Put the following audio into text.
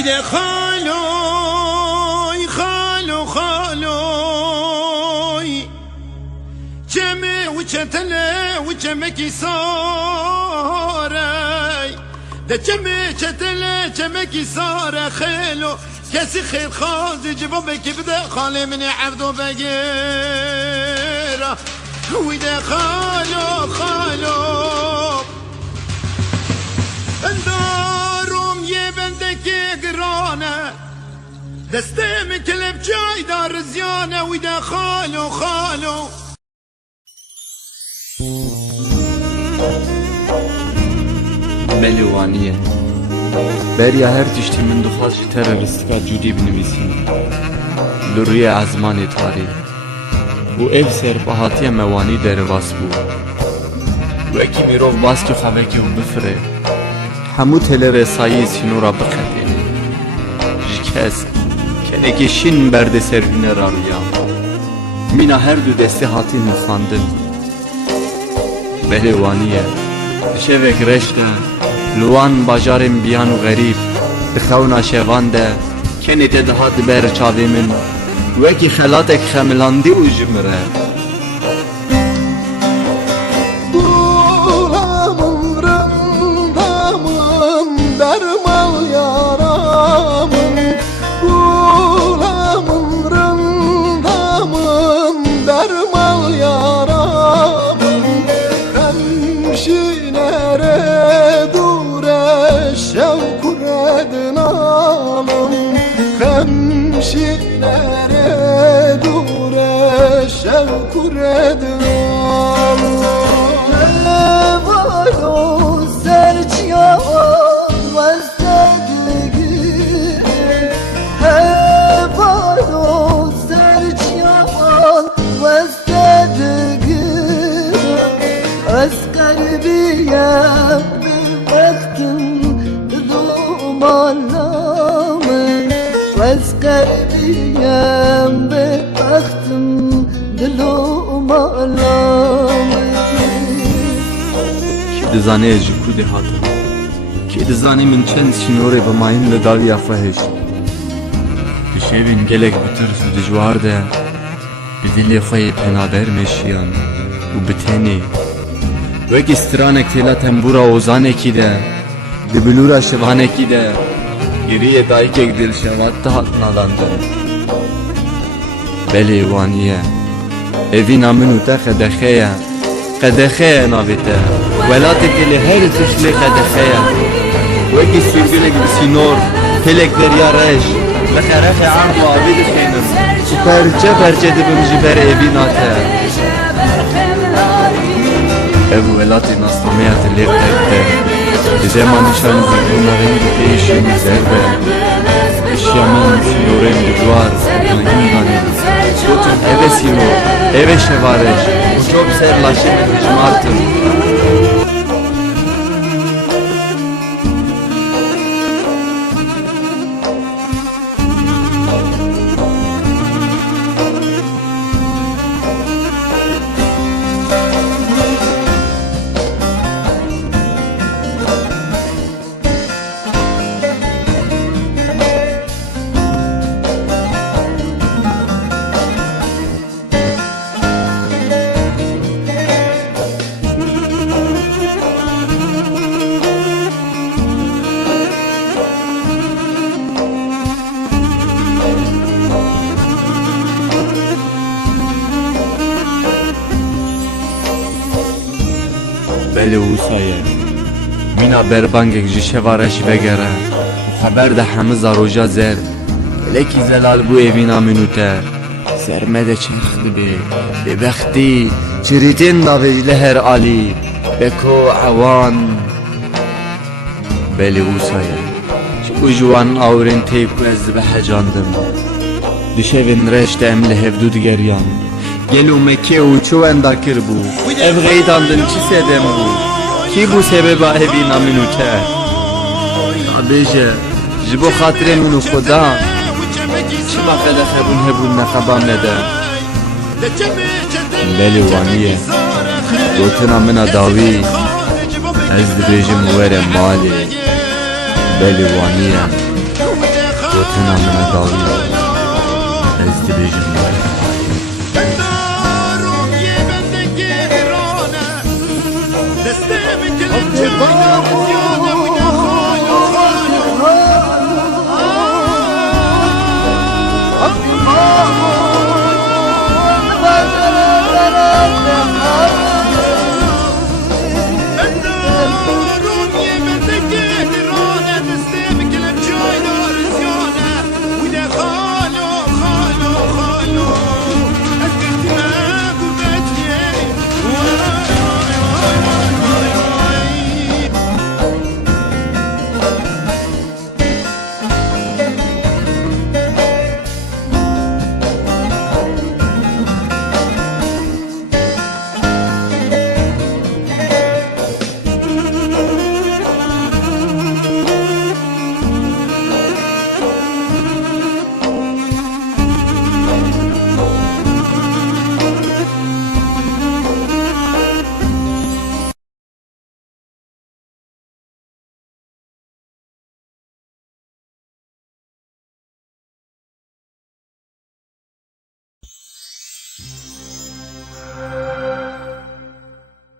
وده خالوي خالو خالوي جمي وشتلي وجمكي صاري ده جمي شتلي جمكي صار خيلو كسي خير خاز جبابك بده خالي من عبدو بغيره وده خالو خالو اندارم یه بندکی گرانه دسته من کلب جای دار زیانه وده خالو خالو ملوانیه بریا هر تشتی من دخواست جی ترورستکا جودی بنویسیم لروی ازمان تاری و ev سرپاهاتی موانی درواز بو و اکی میروف باز که خواه که بفره همو تل رسایی سینورا بخده جکس که اگه شین برده سرهونه را رویام مینا هر دو دسته هاتی نخاندن ملوانیه شوک رشته لوان باجارم بیان و غریب بخونا شوان ده کنی تدهات بر چاوی من وکی خلاتک خملاندی و جمره Bulamın rındamın dermal yaramın Bulamın rındamın dermal yaramın Hemşinere dure şevkur edin alım Hemşinere dure şevkur edin alım Evalo serçyavan vazdedigir Evalo serçyavan vazdedigir Az kalbiyem baktım dumanlamın Az kalbiyem baktım dumanlamın دزانه جی کود هاتم که دزانی من چند سینوره به مایم لداوی افهش بشیوین گلک بترس و دجوار ده بدلی خوی پنابر مشیان و بتنی و اگه استرانک تیلا تنبورا اوزانه کی ده دبلورا شوانه کی ده گریه دایی که دل شوات ده هاتنا داندن بلی وانیه اوین امنو تا خدخه قدخه نابته ولات تلی هر تشلی قدخه وکی سیرگلک بسینور تلک دریا رش لخرخ عام و عبید خینم پرچه پرچه دبم جبر ایبیناته او ولات ناستامیات لیق دکته زمانشان زیبونه رنگ پیشی مزربه اشیامین سینورین دجوار نگیدانیم eve sino, eve şevareş, uçop serlaşım cmartım. بله وسایه مینا بربانگک جی شوارش بگره خبر ده همه زاروجا زر لکی زلال بو ایوینا منوته سرمده چرخد به بختی چریتین داویج لهر آلی بکو عوان بله وسایه شو جوان آورین تیکو از بحجاندم دشوین رشت امل هفدود گریان گلو مکه و چو انداکر بو ev geydandım çi sedem bu ki bu sebeba evi naminute abeje jibo khatre minu khoda çi bakada khebun hebun nakabam nede beli vaniye gotena mena davi ez dibejim were mali beli vaniye namına dağılıyor. Ez dibêjim Darum ye bendeki virane Destemi kelim çayna